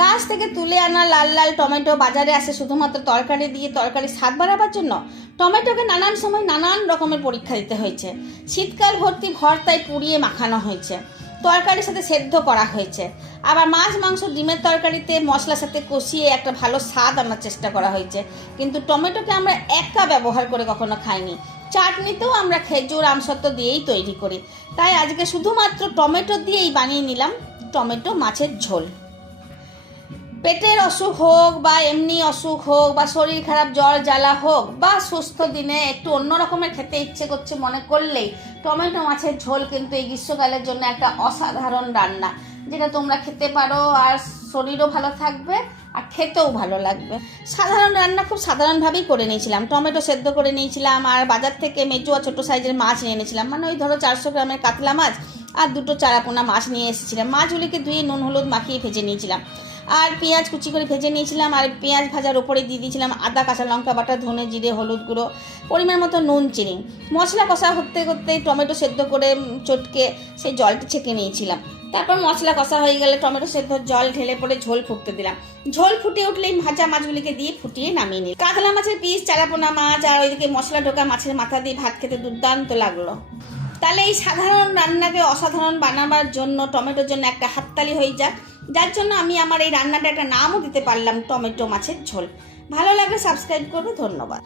গাছ থেকে তুলে আনা লাল লাল টমেটো বাজারে আসে শুধুমাত্র তরকারি দিয়ে তরকারির স্বাদ বাড়াবার জন্য। টমেটোকে নানান সময় নানান রকমের পরীক্ষা দিতে হয়েছে। শীতকাল ভর্তি ভর্তায় পুড়িয়ে মাখানো হয়েছে, তরকারির সাথে সেদ্ধ করা হয়েছে, আবার মাছ মাংস ডিমের তরকারিতে মশলার সাথে কষিয়ে একটা ভালো স্বাদ আনার চেষ্টা করা হয়েছে। কিন্তু টমেটোকে আমরা একা ব্যবহার করে কখনো খাইনি। চাটনিতেও আমরা খেজুর আমসত্ত্ব দিয়েই তৈরি করি। তাই আজকে শুধুমাত্র টমেটো দিয়েই বানিয়ে নিলাম টমেটো মাছের ঝোল। পেটের অসুখ হোক বা এমনি অসুখ হোক বা শরীর খারাপ জ্বর জ্বালা হোক বা সুস্থ দিনে একটু অন্য রকমের খেতে ইচ্ছে করছে মনে করলেই টমেটো মাছের ঝোল কিন্তু এই গ্রীষ্মকালের জন্য একটা অসাধারণ রান্না, যেটা তোমরা খেতে পারো আর শরীরও ভালো থাকবে আর খেতেও ভালো লাগবে। সাধারণ রান্না খুব সাধারণভাবেই করে নিয়েছিলাম। টমেটো সেদ্ধ করে নিয়েছিলাম আর বাজার থেকে মেজো ছোট সাইজের মাছ নিয়ে এনেছিলাম, মানে ওই ধরো 400 গ্রামের কাতলা মাছ আর 2টো চারাপোনা মাছ নিয়ে এসেছিলাম। মাছগুলিকে ধুয়ে নুন হলুদ মাখিয়ে ভেজে নিয়েছিলাম আর পেঁয়াজ কুচি করে ভেজে নিয়েছিলাম। আর পেঁয়াজ ভাজার ওপরে দিয়ে দিয়েছিলাম আদা কাঁচা লঙ্কা বাটা, ধনে জিরে হলুদ গুঁড়ো, পরিমাণ মতো নুন চিনি। মশলা কষা করতে করতে টমেটো সেদ্ধ করে চটকে সেই জলটা ছেঁকে নিয়েছিলাম। তারপর মশলা কষা হয়ে গেলে টমেটো সেদ্ধ জল ঢেলে পরে ঝোল ফুটতে দিলাম। ঝোল ফুটে উঠলেই ভাজা মাছগুলিকে দিয়ে ফুটিয়ে নামিয়ে নিই। কাতলা মাছের পিস, চারাপোনা মাছ আর ওইদিকে মশলা ঢোকা মাছের মাথা দিয়ে ভাত খেতে দুর্দান্ত লাগলো। তাহলে এই সাধারণ রান্নাকে অসাধারণ বানাবার জন্য টমেটোর জন্য একটা হাততালি হয়ে যাক, যার জন্য আমি আমার এই রান্নাটা একটা নামও দিতে পারলাম টমেটো মাছের ঝোল। ভালো লাগলে সাবস্ক্রাইব করবে। ধন্যবাদ।